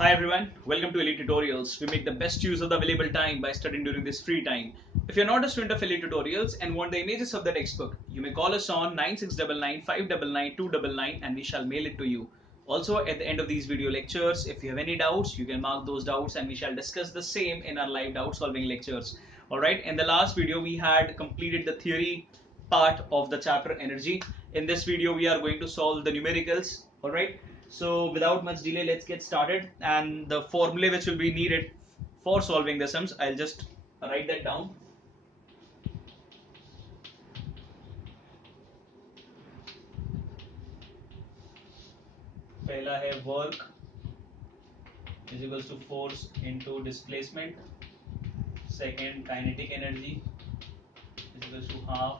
Hi everyone, welcome to Elite Tutorials. We make the best use of the available time by studying during this free time. If you're not a student of Elite Tutorials and want the images of the textbook, you may call us on 9699 599 299 and we shall mail it to you. Also, at the end of these video lectures, if you have any doubts, you can mark those doubts and we shall discuss the same in our live doubt solving lectures. Alright, in the last video, we had completed the theory part of the chapter energy. In this video, we are going to solve the numericals. Alright. So without much delay, let's get started. And the formula which will be needed for solving the sums, I'll just write that down. पहला है work is equals to force into displacement. Second, kinetic energy is equals to half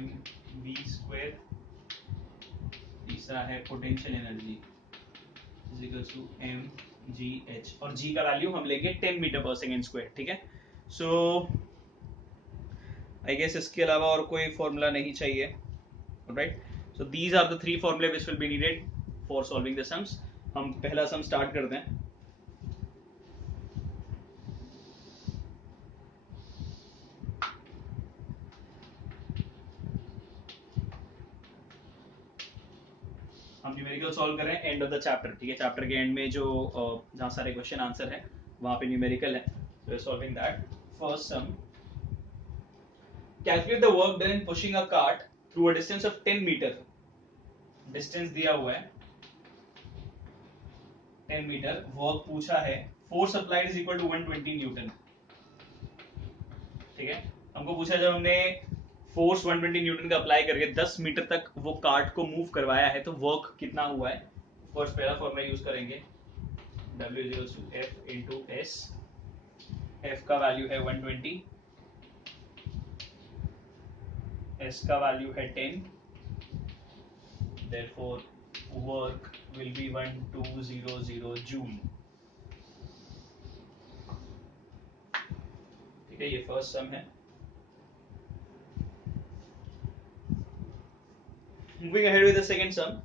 mv square. तीसरा है potential energy is equals to mgh और g का value हम लेंगे 10 metre पर second square. ठीक है. सो आई गेस इसके अलावा और कोई फॉर्मूला नहीं चाहिए. Right. So these are the three फॉर्मूले which will be needed for solving the sums. हम पहला सम स्टार्ट करते हैं. हम न्यूमेरिकल सॉल्व कर रहे हैं एंड ऑफ द चैप्टर. ठीक है. चैप्टर के एंड में जो जहाँ सारे क्वेश्चन आंसर है वहां पे न्यूमेरिकल है. So solving that. First sum, calculate the work done in pushing a cart through a distance of 10 metre. Distance दिया हुआ है 10 मीटर. वर्क पूछा है. Force applied is equal to 120 newton. ठीक है. हमको पूछा जब हमने फोर्स 120 न्यूटन का अप्लाई करके 10 मीटर तक वो कार्ट को मूव करवाया है तो वर्क कितना हुआ है. फर्स्ट पहला फॉर्मूला यूज करेंगे. W equals to F into S. F का वैल्यू है 120, S का वैल्यू है 10. Therefore work will be 1200 joule. ठीक है. ये फर्स्ट सम है. Moving ahead with the second sum.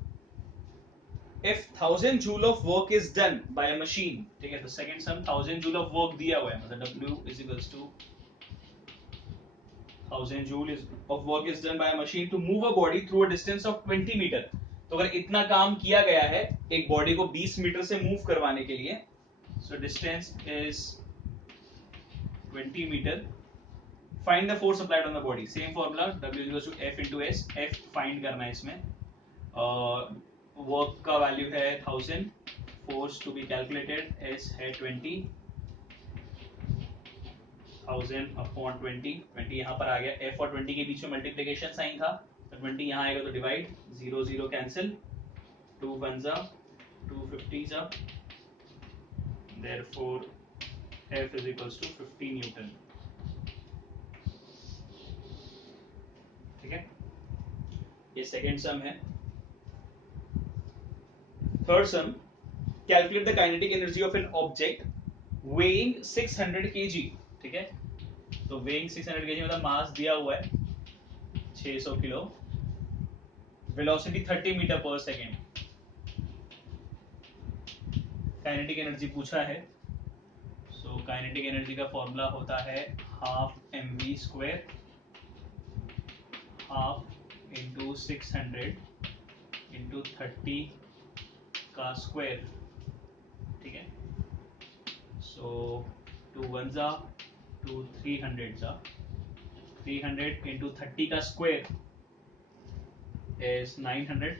If 1000 joule of work is done by a machine. ठीक है. तो second sum 1000 joule of work दिया हुआ है. मतलब W is equals to 1000 joule of work is done by a machine to move a body through a distance of 20 meter. तो अगर इतना काम किया गया है एक बॉडी को 20 मीटर से मूव करवाने के लिए, so distance is 20 meter. Find the force applied on the body. Same formula. W is equals to F into S. F find करना है इसमें. वर्क का वैल्यू है 1000. Force to be calculated S है 20. 1000 अपॉन 20. 20 यहाँ पर आ गया. F और 20 के बीच में मल्टीप्लिकेशन साइन था तो 20 यहाँ आएगा तो डिवाइड. 0 0 कैंसिल. 2 1 जा 250 जा. Therefore F is equals to 50 Newton. ठीक है. ये सेकेंड सम है. Third some, calculate the kinetic energy of an object weighing 600 kg. ठीक है. तो वेइंग 600 kg मतलब मास दिया हुआ है 600 किलो. वेलोसिटी 30 मीटर पर सेकेंड. काइनेटिक एनर्जी पूछा है. सो काइनेटिक एनर्जी का फॉर्मूला होता है half mv square half into 600 into 30 का स्क्वायर. ठीक है. सो 2 1 जा 2 300 जा. 300 इंटू 30 का स्क्वायर is 900.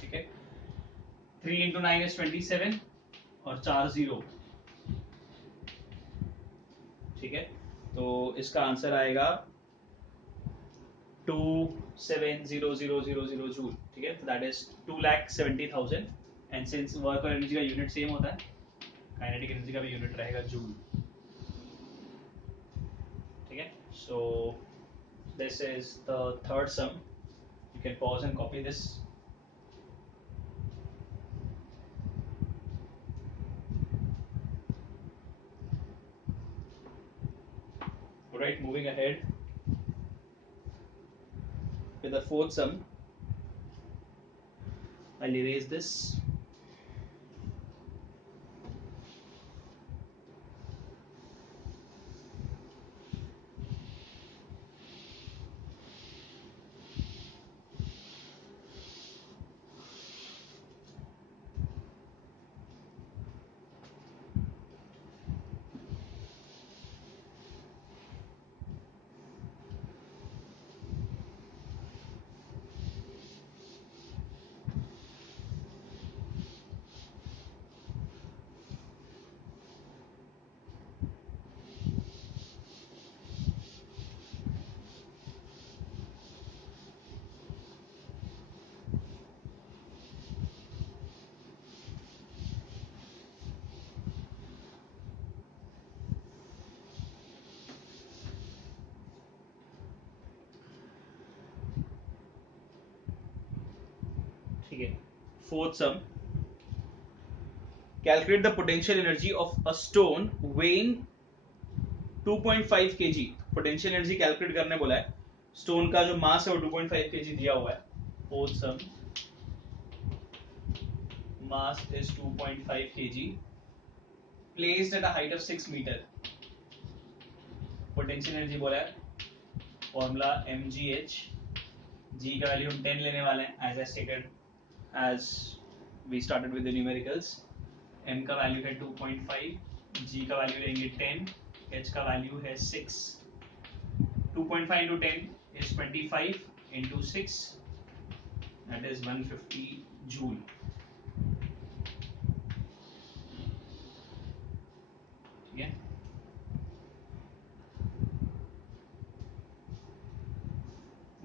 ठीक है. 3 इंटू 9 is 27 और 4 0. ठीक है. तो इसका आंसर आएगा 2700000 जूल. ठीक है. That is 2,70,000. And since work और एनर्जी का यूनिट सेम होता है काइनेटिक एनर्जी का भी यूनिट रहेगा जूल. ठीक है. So this is the third some. You can pause and copy this. Right, moving ahead with the fourth sum. I'll erase this. ठीक है. Fourth sum, calculate the potential energy of a stone weighing 2.5 kg. Potential energy calculate करने बोला है. Stone का जो मास है वो 2.5 kg दिया हुआ है. Fourth some, mass is 2.5 kg, placed at a height of 6 meter. Potential energy बोला है. Formula mgh. g का वैल्यू हम 10 लेने वाले हैं, as I stated as we started with the numericals. m का वैल्यू है 2.5, g का वैल्यू लेंगे 10, h का वैल्यू है 6. 2.5 into 10 is 25 into 6, that is 150 joule. ठीक है.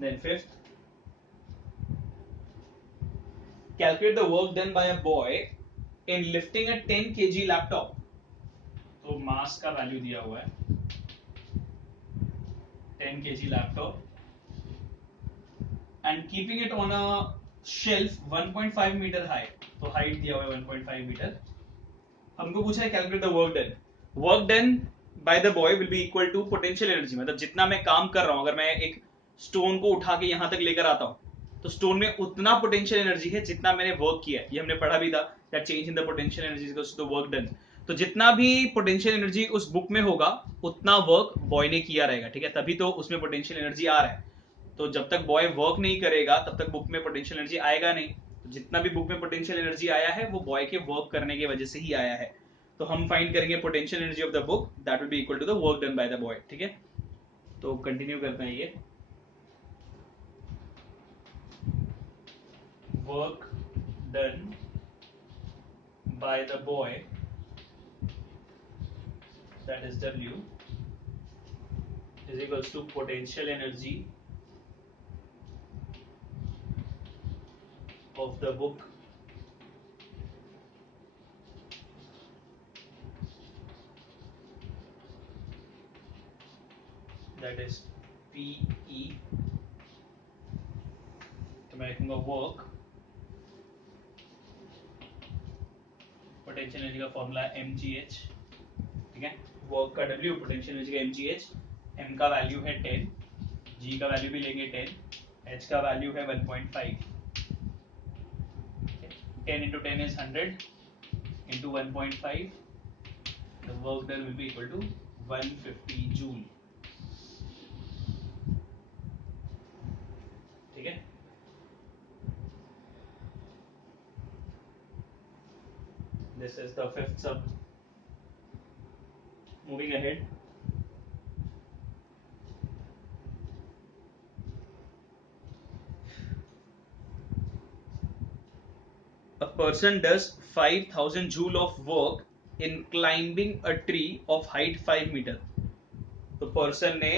Then fifth, calculate the work done by a boy in lifting a 10 kg laptop. तो मास का वैल्यू दिया हुआ है 10 kg laptop and keeping it on a shelf 1.5 meter high. तो height दिया हुआ है 1.5 मीटर. हमको पूछा है calculate the work done. Work done by the boy will be equal to potential energy. मतलब जितना मैं काम कर रहा हूं, अगर मैं एक स्टोन को उठा के यहां तक लेकर आता हूं तो स्टोन में उतना पोटेंशियल एनर्जी है जितना मैंने वर्क किया है. ये हमने पढ़ा भी था, that change in the potential energy equals to the work done. तो जितना भी पोटेंशियल एनर्जी उस बुक में होगा उतना वर्क बॉय ने किया रहेगा. ठीक है, तभी तो उसमें पोटेंशियल एनर्जी आ रहा है. तो जब तक बॉय वर्क नहीं करेगा तब तक बुक में पोटेंशियल एनर्जी आएगा नहीं. तो जितना भी बुक में पोटेंशियल एनर्जी आया है वो बॉय के वर्क करने की वजह से ही आया है. तो हम फाइंड करेंगे potential energy of the book, that will be equal to the work done by the boy. ठीक है, तो कंटिन्यू करते हैं. ये work done by the boy, that is W, is equals to potential energy of the book that is PE. तो मैं लिखूंगा work, potential energy का फॉर्मूला mgh. ठीक है, वर्क का W, पोटेंशियल एनर्जी का mgh. m का वैल्यू है 10, g का वैल्यू भी लेंगे 10, h का वैल्यू है 1.5. 10 into 10 is 100 into 1.5. The work done will be equal to 150 joule. ठीक है. This is the fifth sub. Moving ahead. A person does 5000 joule of work in climbing a tree of height 5 meter. तो person ने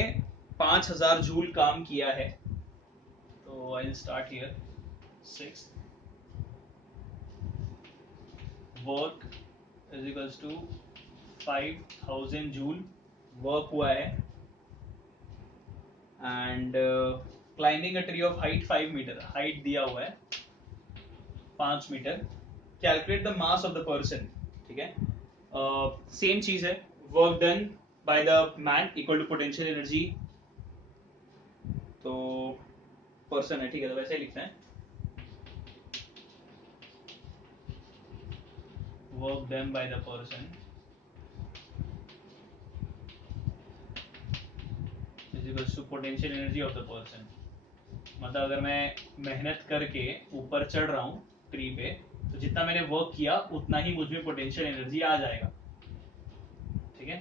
5000 joule काम किया है. तो I will start here. 6 work is equals to 5000 joule work हुआ है and climbing a tree of height 5 metre. Height दिया हुआ है 5 metre. Calculate the mass of the person. ठीक है, सेम चीज है. Work done by the man equal to potential energy. तो पर्सन है, ठीक है, तो वैसे ही लिखते हैं. Work done by the person is equals to potential energy of the person. मतलब अगर मैं मेहनत करके ऊपर चढ़ रहा हूँ ट्री पे तो जितना मैंने वर्क किया उतना ही मुझ में पोटेंशियल एनर्जी आ जाएगा. ठीक है,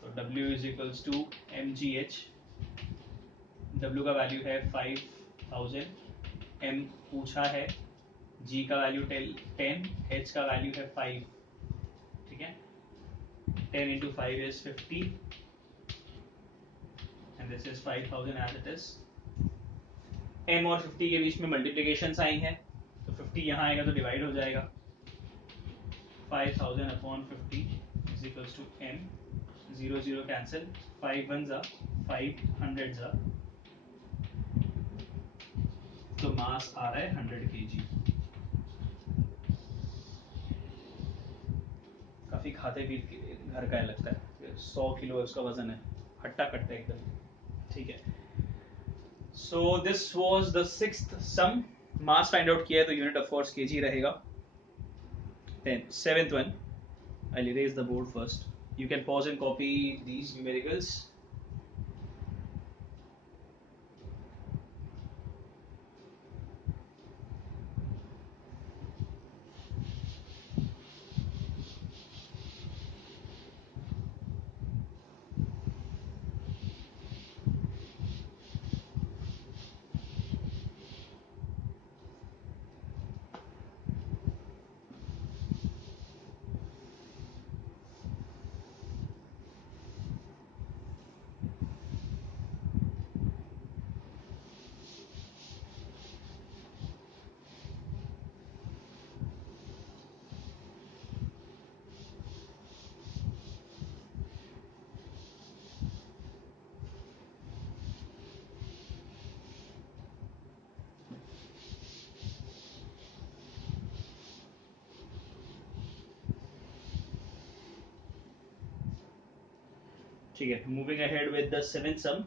तो W is equals to mgh. W का वैल्यू है 5000, M पूछा है, G का वैल्यू 10, H का वैल्यू है 5. ठीक है, 10 into 5 is 50 and this is 5000 as it is. M और 50 के बीच में मल्टीप्लीकेशन साइन है तो 50 यहाँ आएगा तो डिवाइड हो जाएगा. 5000 upon 50 is equals to M. 0 0 cancel, 5 1 जा 5, 100 जा, तो मास आ रहा है 100 kg. काफ़ी खाते भी घर का है लगता है, 100 किलो उसका वजन है, हट्टा कट्टा एकदम। ठीक है, so this was the sixth sum. Mass find out किया है तो यूनिट ऑफ कोर्स केजी रहेगा। Then seventh one, I'll erase the board first. You can pause and copy these numericals. ठीक है, moving ahead with the seventh sum.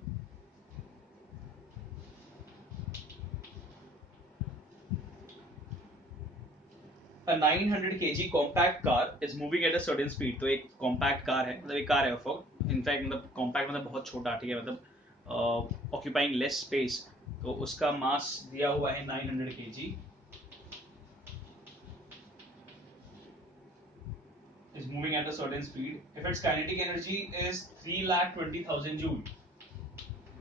A 900 kg compact car is moving at a certain speed. तो एक compact car है, मतलब एक car है in fact, मतलब compact मतलब बहुत छोटा, ठीक है, मतलब occupying less space. तो उसका मास दिया हुआ है 900 kg, is moving at a certain speed. If its kinetic energy is 3,20,000 joule,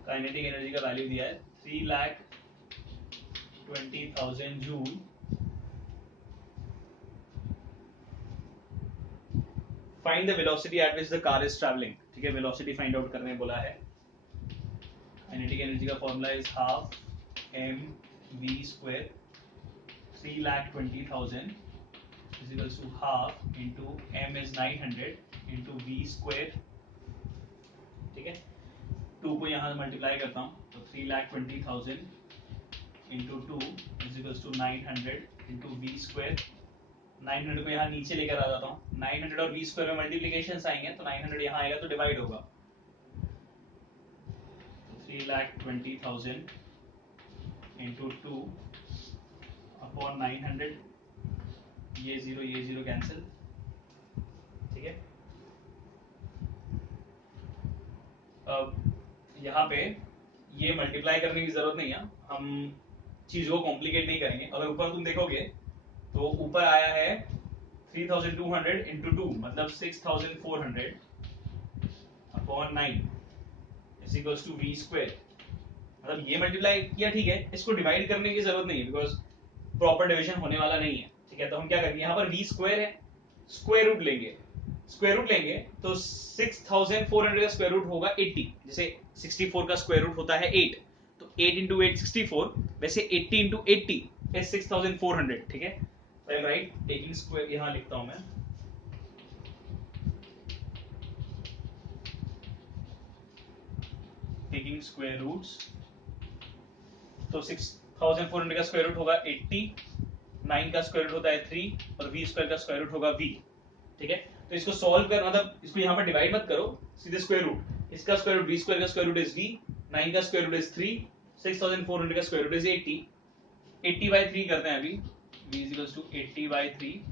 kinetic energy का वैल्यू दिया है 3,20,000 जूल, find the velocity at which the car is travelling. ठीक है, वेलोसिटी फाइंड आउट करने बोला है। काइनेटिक एनर्जी का formula is half M V square, 3,20,000 is equals to half into M is 900 into V square. ठीक है, 2 को यहाँ मल्टीप्लाई करता हूँ तो 3,20,000 into 2 is equals to 900 into V square. 900 को यहाँ नीचे लेकर आ जाता हूँ, 900 और वी स्क्वायर में मल्टीप्लिकेशन आएंगे तो 900 यहाँ आएगा तो डिवाइड होगा, 3,20,000 इंटू 2 अपॉन 900, ये जीरो कैंसिल। ठीक है, अब यहाँ पे ये मल्टीप्लाई करने की जरूरत नहीं है, हम चीज को कॉम्प्लिकेट नहीं करेंगे। अगर ऊपर तुम देखोगे तो ऊपर आया है 3,200 इंटू 2 मतलब 6,400 upon 9 is equals to V square. मतलब ये मल्टीप्लाई किया, ठीक है, इसको डिवाइड करने की जरूरत नहीं है बिकॉज प्रॉपर डिवीजन होने वाला नहीं है। ठीक है, तो हम क्या करेंगे, यहाँ पर वी स्क्वायर है, स्क्वायर रूट लेंगे, स्क्वायर रूट लेंगे तो 6,400 का स्क्वायर रूट होगा 80, जैसे 64 का स्क्वायर रूट होता है 8, तो 8 इंटू 8 64, वैसे 80 इंटू 80 is 6,400। ठीक है, राइट, टेकिंग स्क्वायर यहाँ लिखता हूं मैं, टेकिंग स्क्वायर रूट्स, तो 6,400 का स्क्वायर रूट होगा 80, 9 का स्क्वायर रूट होता है 3 और v स्क्वायर का स्क्वायर रूट होगा v। ठीक है, तो इसको सॉल्व कर, मतलब इसको यहाँ पर डिवाइड मत करो, सीधे स्क्वायर रूट, इसका स्क्वायर रूट v स्क्वायर का स्क्वायर रूट इज v, 9 का स्क्वायर रूट इज 3, 6,400 का स्क्वायर रूट इज 80, 80 by 3 करते हैं अभी, v is equals to 80 by 3,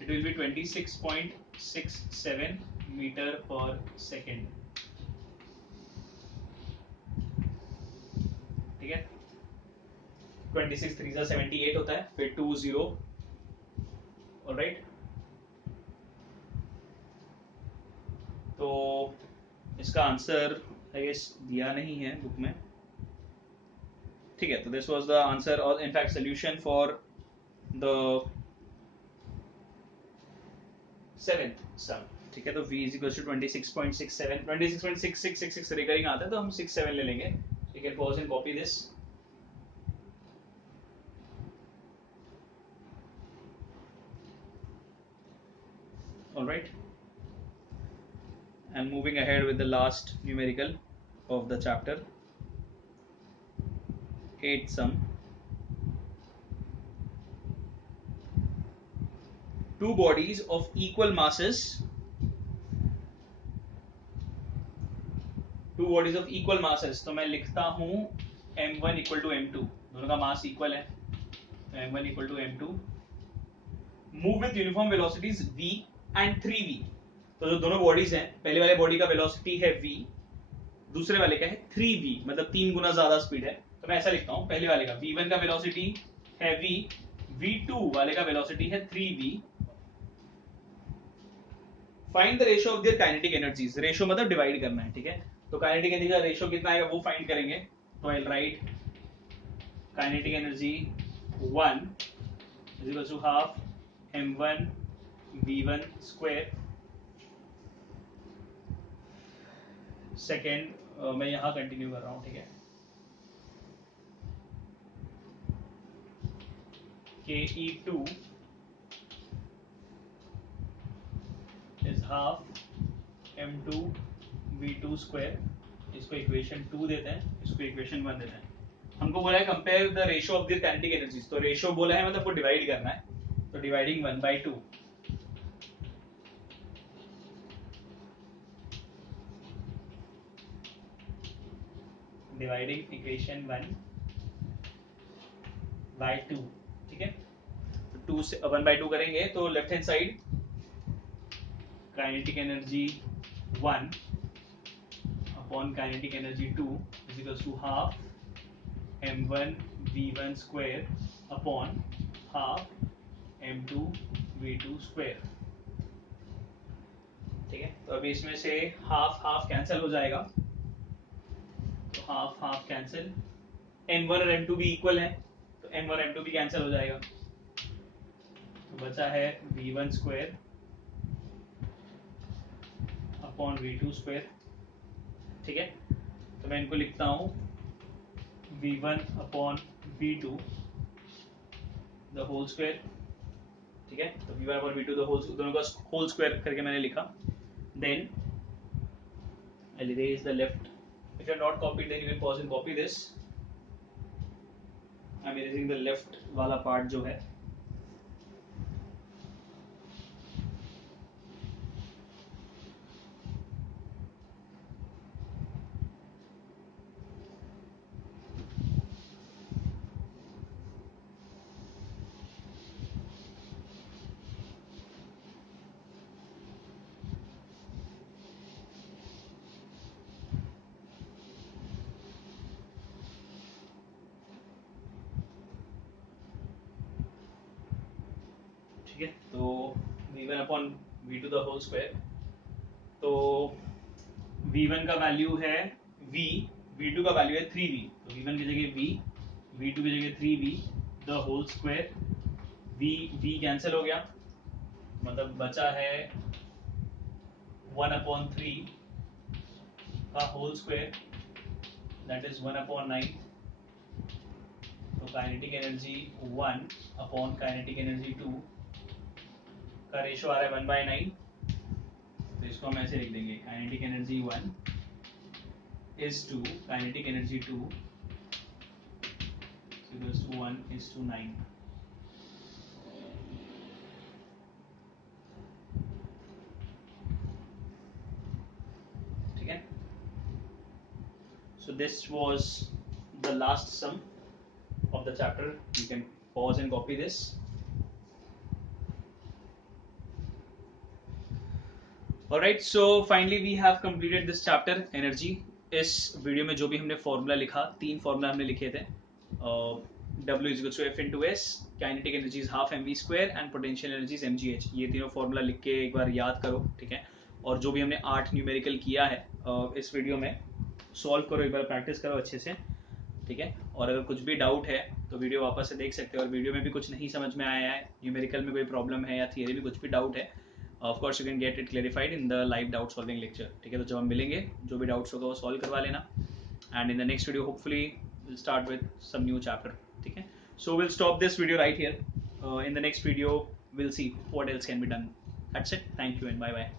it will be 26.67 metre पर सेकेंड। ठीक है, 26 3 78 होता है, फिर 2 0, ऑलराइट। तो इसका आंसर आई गेस दिया नहीं है बुक में। ठीक है, तो दिस वाज द आंसर और in fact solution for the seventh sum. ठीक है, तो v is equal to 26.67, 26.6666 recurring आता है तो हम 67 ले लेंगे। ठीक है, pause and copy this. Alright, and moving ahead with the last numerical of the chapter, 8th sum. two bodies of equal masses, तो मैं लिखता हूं m1 इक्वल टू m2, दोनों का मास इक्वल है, तो m1 equal to m2, move with uniform velocities v and 3v। तो जो दोनों बॉडीज हैं, पहले वाले बॉडी का वेलोसिटी है v, दूसरे वाले का है 3v, मतलब 3 गुना ज्यादा स्पीड है। तो मैं ऐसा लिखता हूं, पहले वाले का v1 का वेलोसिटी है v, v2 वाले का वेलोसिटी है 3v। Find the ratio of their kinetic energies, ratio मतलब डिवाइड करना है, ठीक है। तो काइनेटिक एनर्जी का रेशियो कितना आएगा वो फाइंड करेंगे। तो I write kinetic energy 1 is equal to half m1 v1 square. Second मैं यहां कंटिन्यू कर रहा हूं, ठीक है। ke2 is half m2 v2 square. इसको इक्वेशन 2 देते हैं, इसको इक्वेशन 1 देते हैं। हमको बोला है compare the ratio of the kinetic energies, तो रेशियो बोला है मतलब को डिवाइड करना है, तो डिवाइडिंग 1/2, डिवाइडिंग इक्वेशन 1/2, ठीक है। तो 2 से 1/2 करेंगे तो left hand side kinetic energy 1 upon kinetic energy 2 is equal to half m1 v1 square upon half m2 v2 square, ठीक है। तो अभी इसमें से हाफ हाफ कैंसिल हो जाएगा, तो हाफ हाफ कैंसिल, m1 और m2 भी इक्वल है, तो m1 और m2 भी कैंसिल हो जाएगा, तो बचा है v1 square upon v2 square, ठीक है। तो मैं इनको लिखता हूं v1 upon v2 the whole square, ठीक है। तो v1 upon v2 the whole, दोनों का होल स्क्वायर करके मैंने लिखा। Then I'll erase the left. If you are not copied, then you can pause and copy this. I'm erasing the left वाला part जो है। ठीक है, तो v1 upon v2 the whole square, तो v1 का वैल्यू है v, v2 का वैल्यू है 3v, तो v1 की जगह v, v2 की जगह 3v the whole square, v cancel हो गया, मतलब बचा है 1/3 का होल स्क्वायर, दैट इज 1/9। तो kinetic energy 1 upon kinetic energy 2 का रेशियो आ रहा है 1/9, तो इसको हम ऐसे लिख देंगे, kinetic energy 1 is to kinetic energy 2 equals to 1:9। ठीक है, so this was the last sum of the chapter. You can pause and copy this. Alright, so finally we have completed this chapter energy. इस video में जो भी हमने formula लिखा, 3 formula हमने लिखे थे, W is equal to F into S, kinetic energy is half mv square and potential energy is mgh। ये तीनों फॉर्मूला लिख के एक बार याद करो, ठीक है। और जो भी हमने 8 न्यूमेरिकल किया है इस वीडियो में, सॉल्व करो, एक बार प्रैक्टिस करो अच्छे से, ठीक है। और अगर कुछ भी डाउट है तो वीडियो वापस से देख सकते हो, और वीडियो में भी कुछ नहीं समझ में आया है, न्यूमेरिकल में कोई प्रॉब्लम है या थियरी में कुछ भी डाउट है, of course you can get it clarified in the live doubt solving lecture, ठीक है। तो जब हम मिलेंगे जो भी डाउट्स होगा वो सॉल्व करवा लेना, and in the next video hopefully will start with some new chapter, ठीक है। So will stop this video right here, in the next video will see what else can be done. That's it, thank you and bye bye.